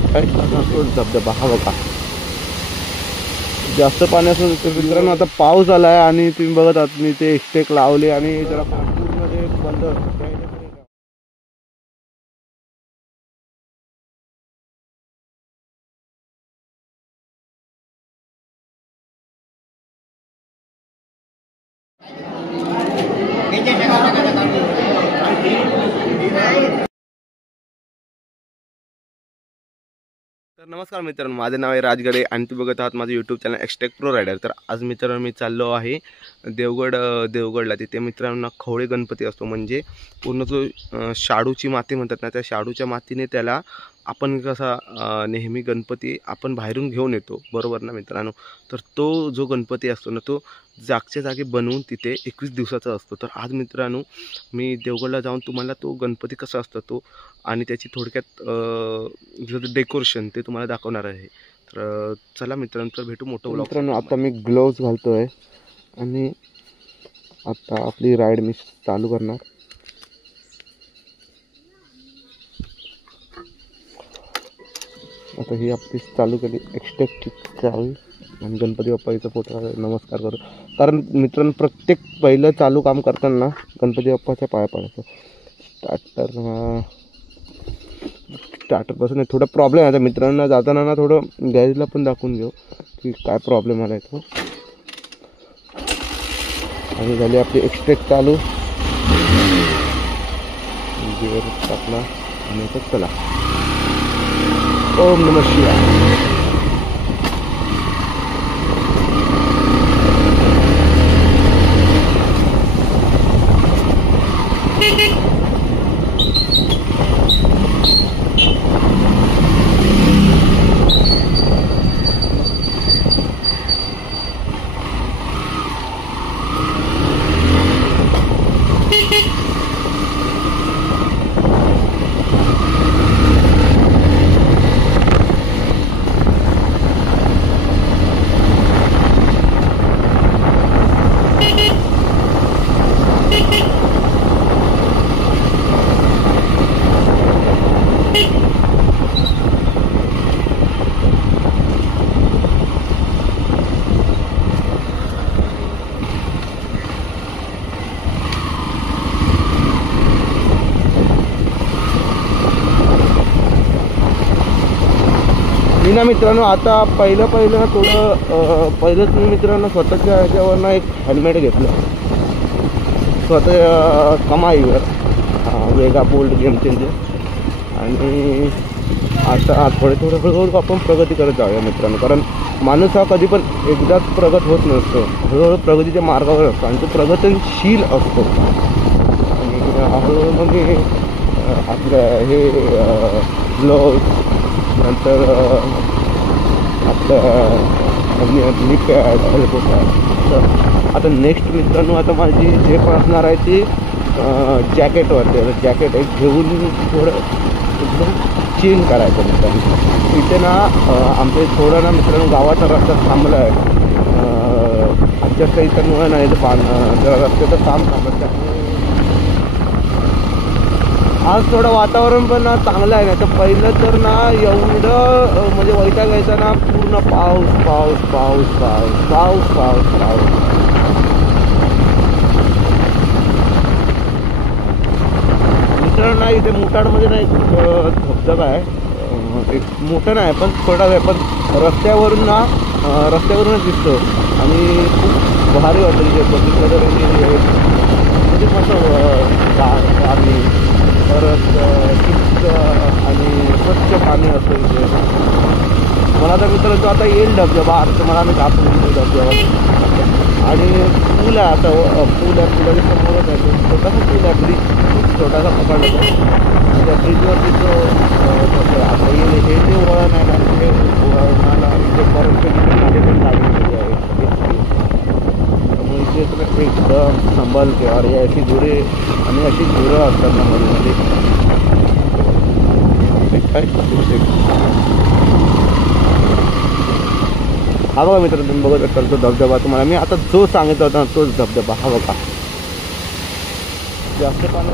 तोच धबधबा हा बघा. जास्त पाणी असून मित्रांनो आता पाऊस आला आहे आणि तुम्ही बघत आहात मी ते स्टेक लावले आणि जरा पूर्ण ते बंद. तर नमस्कार मित्रांनो, माझे नाव आहे राजगडे आणि तुम्ही बघत आहात माझं YouTube channel Extech Pro Rider. तर आज मित्रांनो मी चाललो आहे देवगडला. तिथे मित्रांनो खवळे गणपती असतो, म्हणजे पूर्ण जो शाडूची माती म्हणतात ना, त्या शाडूच्या मातीने त्याला आपण कसा नेहमी गणपती आपण बाहेरून घेऊन येतो बरोबर ना मित्रांनो. तर तो जो गणपती असतो ना, तो जागच्या जागी बनवून तिथे 21 दिवसाचा असतो. तर आज मित्रांनो मी देवगडला जाऊन तुम्हाला तो गणपती कसा असतो तो आणि त्याची थोडक्यात डेकोरेशन ते तुम्हाला दाखवणार आहे. तर चला मित्रांनो, तर भेटू मोठं व्लॉग. मित्रांनो आता मी ग्लोव्ज घालतोय आणि आता आपली राईड मी चालू करणार. आता ही आपली चालू केली एक्सटेकची चावी आणि गणपती बाप्पाचा फोटो नमस्कार करू. कारण मित्रांनो प्रत्येक पहिलं चालू काम करताना गणपती बाप्पाच्या पाया पडायचं. स्टार्टरपासून थोडा प्रॉब्लेम आता मित्रांना जाताना ना थोडं गॅरेजला पण दाखवून घेऊ की काय प्रॉब्लेम आला आहे तो. आणि झाली आपली एक्सटेक चालू, गिअर टाकला आणि तो चला. ओम नमः शिवाय. मी ना मित्रांनो आता पहिलं ना थोडं पहिलंच मी मित्रांनो स्वतःच्या ह्याच्यावरनं एक हेल्मेट घेतलं स्वतः कमाईवर, वेगा बोल्ट गेम चेंजर. आणि आता थोडं हळूहळू आपण प्रगती करत जाऊया मित्रांनो. कारण माणूस हा कधी पण एकदाच प्रगत होत नसतो, हळूहळू प्रगतीच्या मार्गावर असतो आणि तो प्रगतशील असतो. आणि हळूहळू म्हणजे आपलं हे ग्लोव्ज नंतर आपलं पॅड एल्बो पॅड. तर आता नेक्स्ट मित्रांनो आता माझी जे पण असणार आहे ती जॅकेटवरती. जॅकेट एक घेऊन थोडं एकदम चिल करायचं मित्रांनो. इथे ना आमच्या थोडं ना मित्रांनो गावाचा रस्ता थांबला आहे. आमच्या काही इतर नाही तर रस्त्याचं काम थांबत आहे. आज थोडं वातावरण पण ना चांगलं आहे. नाही तर पहिलं तर ना एवढं म्हणजे वैताग यायचा ना, पूर्ण पाऊस पाऊस पाऊस पाऊस पाऊस पाऊस पाऊस. मित्रांनो ना इथे मुठाडमध्ये ना एक धबधबा आहे. एक मोठं नाही पण थोडा आहे, पण रस्त्यावरूनच दिसतो आणि खूप भारी वाटतं तिथे बघितलं तर. म्हणजे मस्त आणि परत आणि स्वच्छ पाणी असतं इथे. मला तर मित्रांनो आता येईल धबधबा. आता मला मी दाखवून धबधबा आणि पूल आहे. आता पूल आहे, पुलाच्या समोरच आहे छोटासा पूल आहे, ब्रिज छोटासा पकडला त्या ब्रिजवरती जो आता येईल हे जे वळण आहे ना, ते वळणाला इथे परत पण लागलेली आहे. त्यामुळे इथे एकदम संभाल के और अशी झुरे आणि अशी झुरं असतात ना मध्ये. हा बघा मित्रांनो, तुम्ही बघत असाल तो धबधबा. तुम्हाला मी आता जो सांगितला होता ना तोच धबधबा हा बघा. जास्त पाणी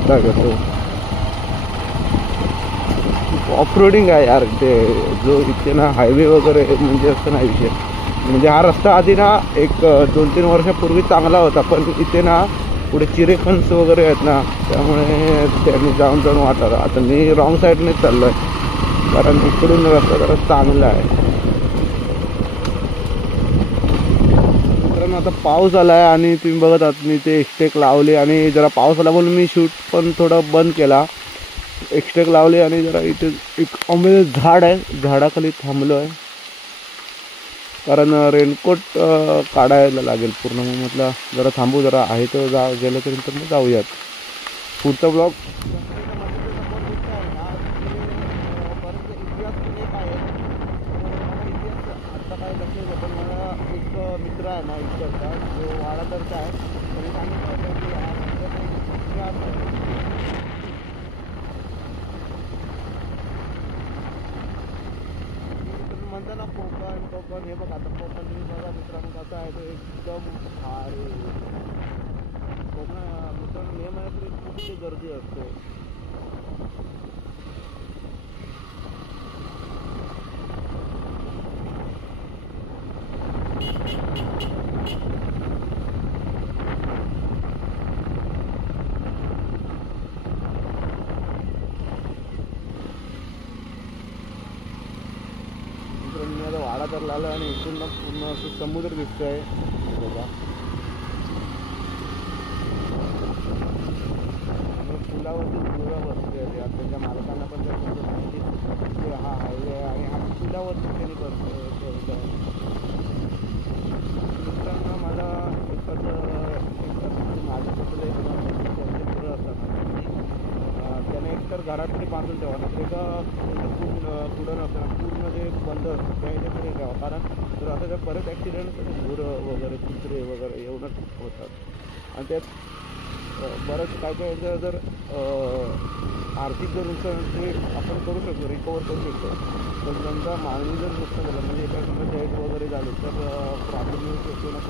इथला करतो. ऑफ रोडिंग आहे यार ते, जो इथे ना हायवे वगैरे म्हणजे असं नाही विषय. म्हणजे हा रस्ता आधी ना एक 2-3 वर्षापूर्वी चांगला होता, पण इथे ना पुढे चिरेखंस वगैरे आहेत ना, त्यामुळे त्यांनी जाऊन वाटलं. आता मी रॉंग साईडनेच चाललो आहे, कारण इकडून रस्ता जरा चांगला आहे. मित्रांनो आता पाऊस आला आहे आणि तुम्ही बघत आहात मी ते एक्स्टेक लावले, आणि जरा पाऊस आला म्हणून मी शूट पण थोडं बंद केला. एक्स्टेक लावले आणि जरा इथे एक आंब्याचं झाड आहे, झाडाखाली थांबलो आहे, कारण रेनकोट काढायला लागेल पूर्ण. मग म्हटलं जरा थांबू, जरा आहे तर गेलं तरी तर मग जाऊयात. पुढचा ब्लॉग आता काय लक्षात, पण मला एक मित्र आहे ना इकडचा, जो वाडाकडचा आहे, त्याने सांगितलं होतं की म्हणता ना कोकण हे बघा. आता कोकण तुम्ही बघा मित्रांनो कसं आहे, तो एकदम भारी कोकण. मित्रांनो मे महिन्यात खूप गर्दी असते. मी आता वाडा तर आलो आणि इथून पूर्ण असं समुद्र दिसतोय बघा. पुलावरती मुलं बसले होते, त्यांच्या मालकांना पण माहिती हा हायवे आहे आणि हा पुलावरती त्यांनी करतो. मित्रांनो मला माझ्या पुढं असतात, त्याने एकतर घराकडे बांधून ठेवा ना, पुढं नसतं पूर्ण जे बंद असतं त्या ह्याच्याकडे ठेवा, कारण जर असं जर बरेच ॲक्सिडेंट घोडं वगैरे कुत्रे वगैरे एवढंच होतात. आणि त्यात बरंच काय काय जर आर्थिक जर नुकसान ते आपण करू शकतो, रिकवर करू शकतो. पण समजा मानवी जर नुकसान झालं म्हणजे एका समजा डेट वगैरे झाले तर प्रॉब्लेम येऊ शकतो ना.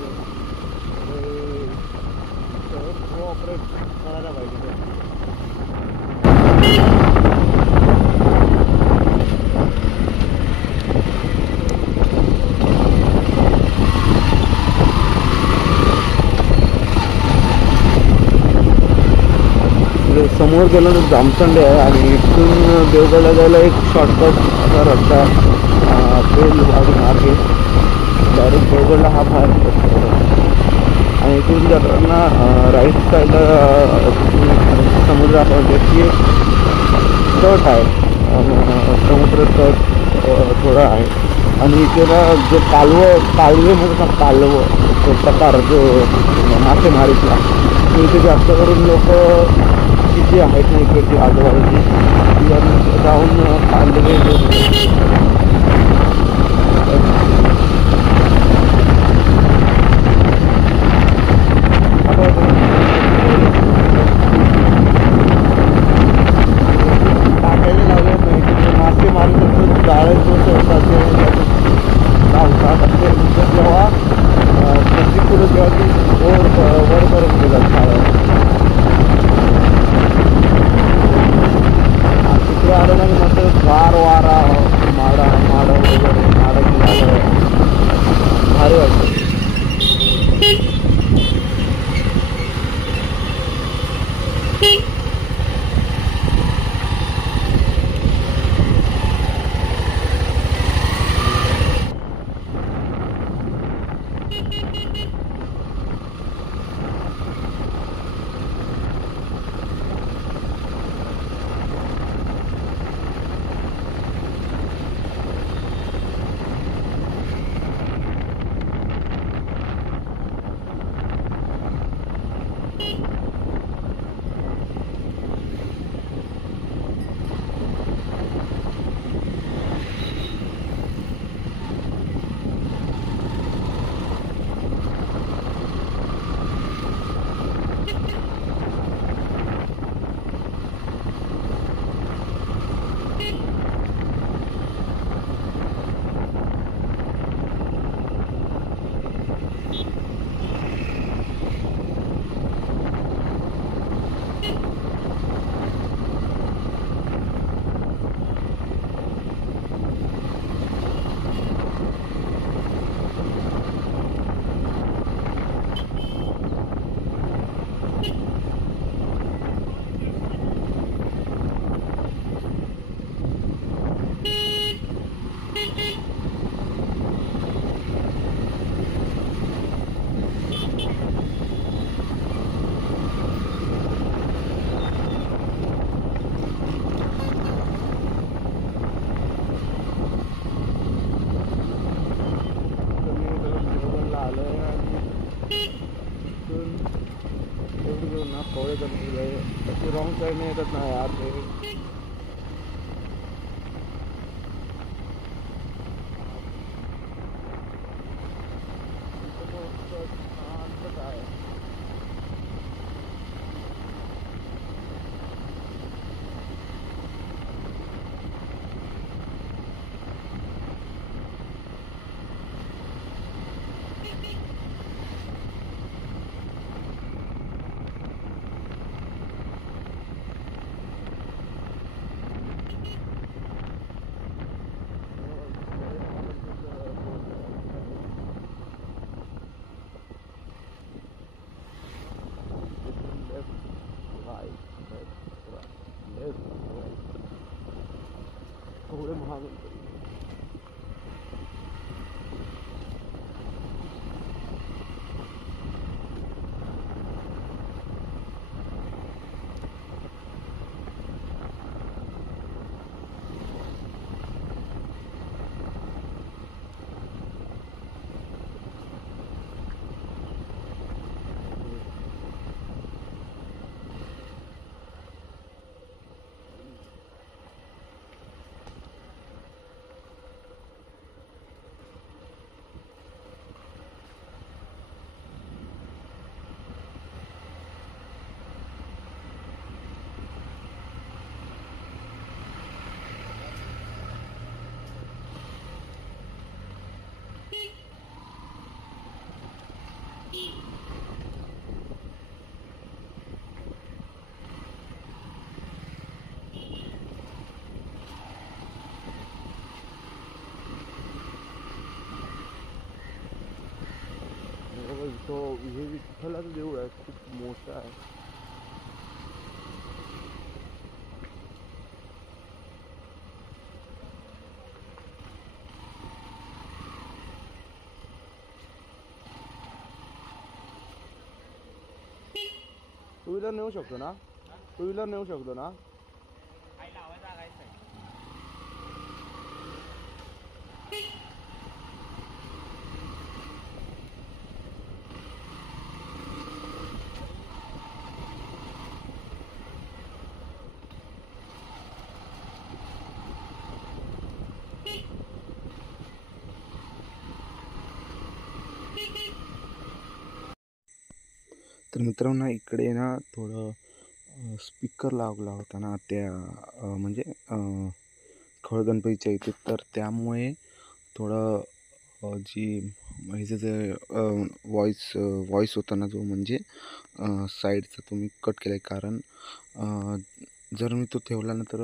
ते ऑपरेट करायला पाहिजे. समोर गेलं तर जामसंडे आहे आणि इथून देवगडला जायला एक शॉर्टकट असा रस्ता आहे, बेल वाडी मार्ग आहे. डायरेक्ट देवगडला हा बाहेर पडतो आणि इथून जाताना राईट साईडला समुद्रापर्यंत एक तट आहे, समुद्र तट थोडा आहे. आणि इथे ना जो कालवे म्हणतात ना, कालवं तो प्रकार जो मासेमारीतला, तो इथे जास्त करून लोक किती आहेत ना इकडची आजूबाजूची जाऊन कालवे टाकायला लावले नाही. मासेमारीचं जाळे जो ठेवतात ते जेव्हा प्रत्येक पुढे जेव्हा ती वर करून देतात झाडं, तिकडे आलं ना मस्त करणे येतात ना यार ते. एवढे महाग तो हे विठ्ठलाचं देऊळ आहे, खूप मोठं आहे. टू व्हीलर नेऊ शकतो ना? टू व्हीलर नेऊ शकतो ना? तर मित्रांनो इकडे ना थोडं स्पीकर लावला होता ना त्या म्हणजे खवळे गणपतीच्या इथे, तर त्यामुळे थोडं जी ह्याचं जे व्हॉइस होता ना जो म्हणजे साईडचा तो मी कट केला आहे. कारण जर मी तो ठेवला ना तर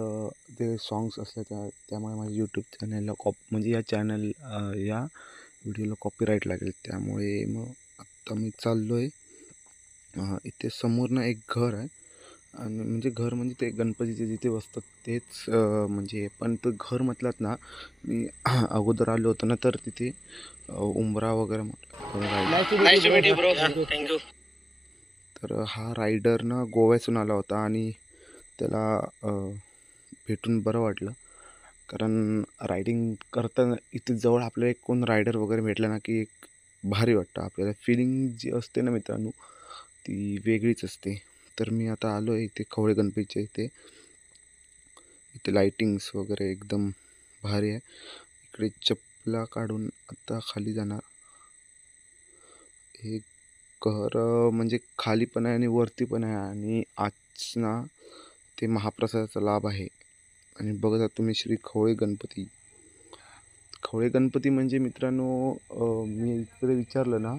ते सॉंग्स असले त्यामुळे माझ्या यूट्यूब चॅनलला म्हणजे या व्हिडिओला कॉपीराईट लागेल. त्यामुळे मग आत्ता मी चाललो आहे. इथे समोर ना एक घर आहे, आणि म्हणजे घर म्हणजे ते गणपतीचे जिथे बसतात तेच म्हणजे, पण तो घर म्हटलात ना, मी अगोदर आलो होतो ना तर तिथे उंबरा वगैरे. तर हा रायडर ना गोव्यातून आला होता आणि त्याला भेटून बरं वाटलं. कारण रायडिंग करताना इथे जवळ आपल्याला एक कोण रायडर वगैरे भेटला ना की एक भारी वाटतं आपल्याला. फिलिंग जी असते ना मित्रांनो ती वेगळीच असते. तर मी आता आलो आहे इथे खवळे गणपतीच्या इथे. इथे लाइटिंग्स वगैरे एकदम भारी आहे. इकडे चपला काढून आता खाली जाणार. हे घर म्हणजे खाली पण आहे आणि वरती पण आहे, आणि आज ना ते महाप्रसादाचा लाभ आहे. आणि बघा तुम्ही श्री खवळे गणपती. खवळे गणपती म्हणजे मित्रांनो मी इकडे विचारलं ना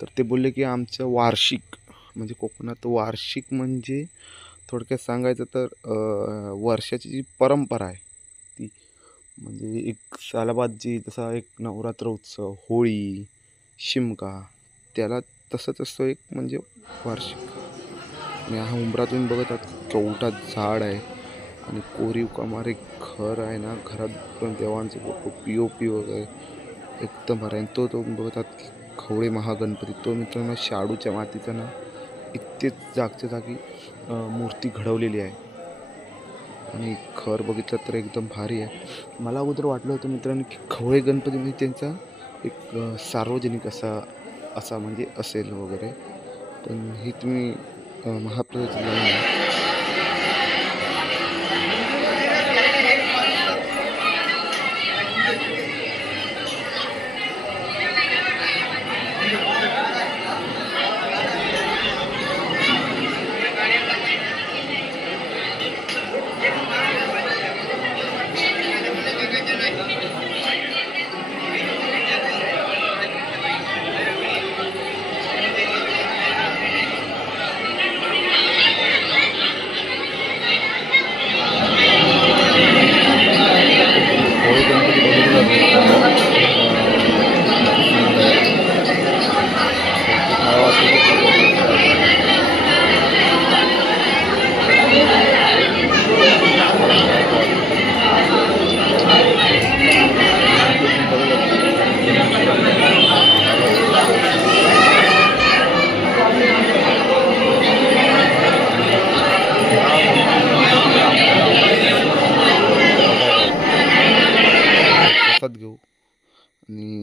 तर ते बोलले की आमचं वार्षिक, म्हणजे कोकणात वार्षिक म्हणजे थोडक्यात सांगायचं तर वर्षाची जी परंपरा आहे ती, म्हणजे एक सालाबाद जी जसा एक नवरात्र उत्सव, होळी, शिमगा, त्याला तसंच असतो एक म्हणजे वार्षिक. आणि हा उंबरा तुम्ही बघत आहात केवढा झाड आहे, आणि कोरीव कमार एक घर आहे ना, घरात पण देवांचे फोटो POP वगैरे एकदम भारी आहे. तो बघतात खवळे महागणपती, तो मित्रांनो शाडूच्या मातीचा ना इतकेच जागच्या जागी मूर्ती घडवलेली आहे. आणि घर बघितलं तर एकदम भारी आहे. मला अगोदर वाटलं होतं मित्रांनो की खवळे गणपती म्हणजे त्यांचा एक सार्वजनिक असा म्हणजे असेल वगैरे, पण ही तुम्ही महाप्रसाद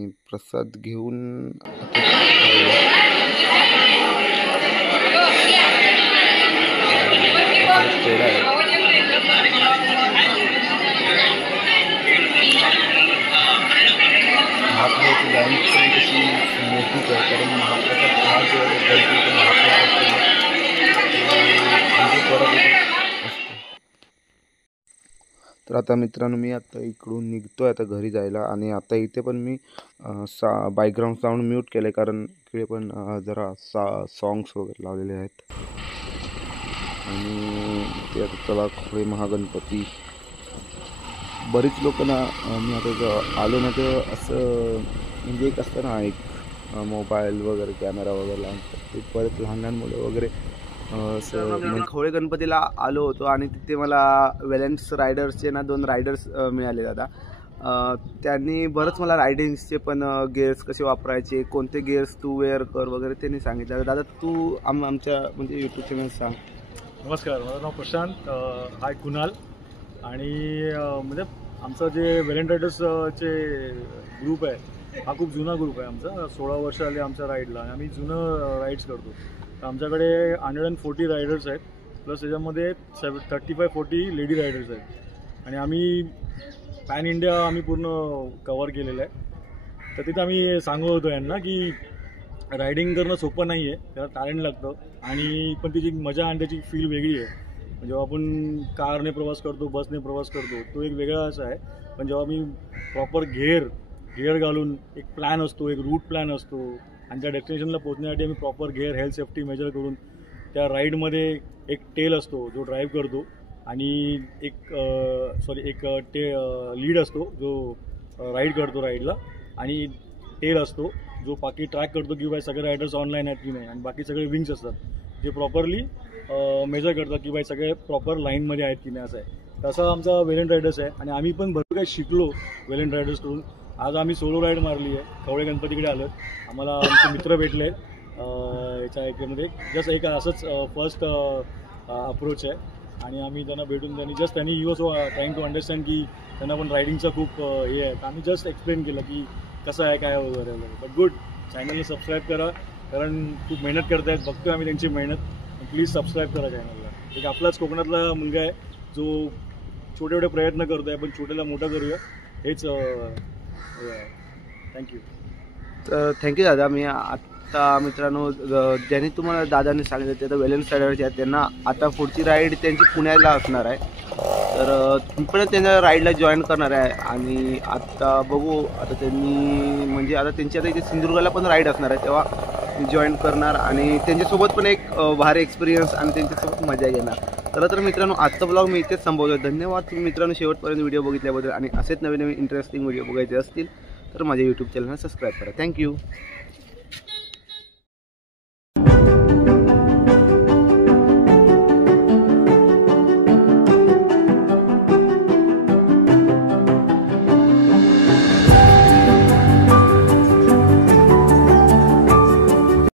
आणि प्रसाद घेऊन पेढा आहे. महाप्रसादाची लाईन पण कशी मोठीच आहे, कारण महाप्रसाद हा जो गर्दी पण महाप्रसाद असतो. तर आता मित्रांनो मी आता इकडून निघतोय आता घरी जायला. आणि आता इथे पण मी बॅकग्राऊंड साऊंड म्यूट केलं आहे, कारण इकडे पण जरा सॉंग्स वगैरे लावलेले आहेत. आणि ते आता चला खोळे महागणपती. बरीच लोक ना मी आता आलो ना तर असं म्हणजे एक असतं ना एक मोबाईल वगैरे कॅमेरा वगैरे लावतात, ते परत लहान लहान मुलं वगैरे असं. खोळे गणपतीला आलो होतो आणि तिथे मला वेलेन्स रायडर्सचे ना 2 रायडर्स मिळाले दादा. त्यांनी बरंच मला रायडिंगचे पण गेअर्स कसे वापरायचे, कोणते गेअर्स तू वेअर कर वगैरे त्यांनी सांगितलं. दादा तू आमच्या म्हणजे यूट्यूब चॅनल सांग. नमस्कार, माझं नाव प्रशांत, हाय कुणाल. आणि म्हणजे आमचं जे वेलेंट रायडर्सचे ग्रुप आहे हा खूप जुना ग्रुप आहे आमचा. 16 वर्ष आले आमच्या राईडला आणि आम्ही जुनं राईड्स करतो. तर आमच्याकडे 140 रायडर्स आहेत, प्लस त्याच्यामध्ये 35-40 लेडी रायडर्स आहेत. आणि आम्ही पॅन इंडिया आम्ही पूर्ण कवर केलेलं आहे. तर तिथं आम्ही सांगत होतो यांना की रायडिंग करणं सोपं नाही आहे, त्याला टॅलेंट लागतं. आणि पण त्याची मजा आणि त्याची फील वेगळी आहे. जेव्हा आपण कारने प्रवास करतो, बसने प्रवास करतो, तो एक वेगळा असा आहे. पण जेव्हा मी प्रॉपर गिअर घालून एक प्लॅन असतो, एक रूट प्लॅन असतो, आणि त्या डेस्टिनेशनला पोहोचण्यासाठी आम्ही proper gear health safety major करून त्या राईडमध्ये एक टेल असतो जो ड्राईव्ह करतो, आणि एक लीड असतो जो राईड करतो राईडला, आणि टेल असतो जो बाकी ट्रॅक करतो की बाई सगळे रायडर्स ऑनलाईन आहेत की नाही. आणि बाकी सगळे विंग्स असतात जे प्रॉपरली मेजर करतात की बाई सगळे प्रॉपर लाईनमध्ये आहेत की नाही. असं आहे. तसा आमचा वेलेंट रायडर्स आहे. आणि आम्ही पण भरपूर काही शिकलो वेलेंट रायडर्सकडून. आज आम्ही सोलो राईड मारली आहे, खवळे गणपतीकडे आलो. आम्हाला आमचे मित्र भेटले याच्या याच्यामध्ये. जस्ट एक असंच फर्स्ट अप्रोच आहे. आणि आम्ही त्यांना भेटून त्यांनी you was trying to understand की त्यांना पण रायडिंगचा खूप हे आहे. तर आम्ही जस्ट एक्सप्लेन केलं की कसं आहे काय वगैरे वगैरे. बट गुड, चॅनलला सबस्क्राईब करा, कारण खूप मेहनत करतायत, बघतोय आम्ही त्यांची मेहनत. प्लीज सबस्क्राईब करा चॅनलला. एक आपलाच कोकणातला मुलगा आहे जो छोटे छोटे प्रयत्न करतो आहे, पण छोट्याला मोठा करूया, हेच थँक्यू. तर थँक्यू दादा. मी आता मित्रांनो ज्यांनी तुम्हाला दादांनी सांगितलं ते तर वेलेन्स रायडरचे आहेत, त्यांना आता पुढची राईड त्यांची पुण्याला असणार आहे. तर मी पण त्यांच्या राईडला जॉईन करणार आहे. आणि आता बघू, आता त्यांनी म्हणजे आता त्यांची आता इथे सिंधुदुर्गला पण राईड असणार आहे, तेव्हा मी जॉईन करणार आणि त्यांच्यासोबत पण एक भारी एक्सपिरियन्स आणि त्यांच्यासोबत मजा घेणार. तर मित्रांनो आजचा ब्लॉग मी इथेच संपवतो. धन्यवाद तुम्ही मित्रांनो शेवटपर्यंत व्हिडिओ बघितल्याबद्दल. आणि असेच नवीन नवीन इंटरेस्टिंग व्हिडिओ बघायचे असतील तर माझ्या यूट्यूब चॅनलला सबस्क्राईब करा. थँक्यू.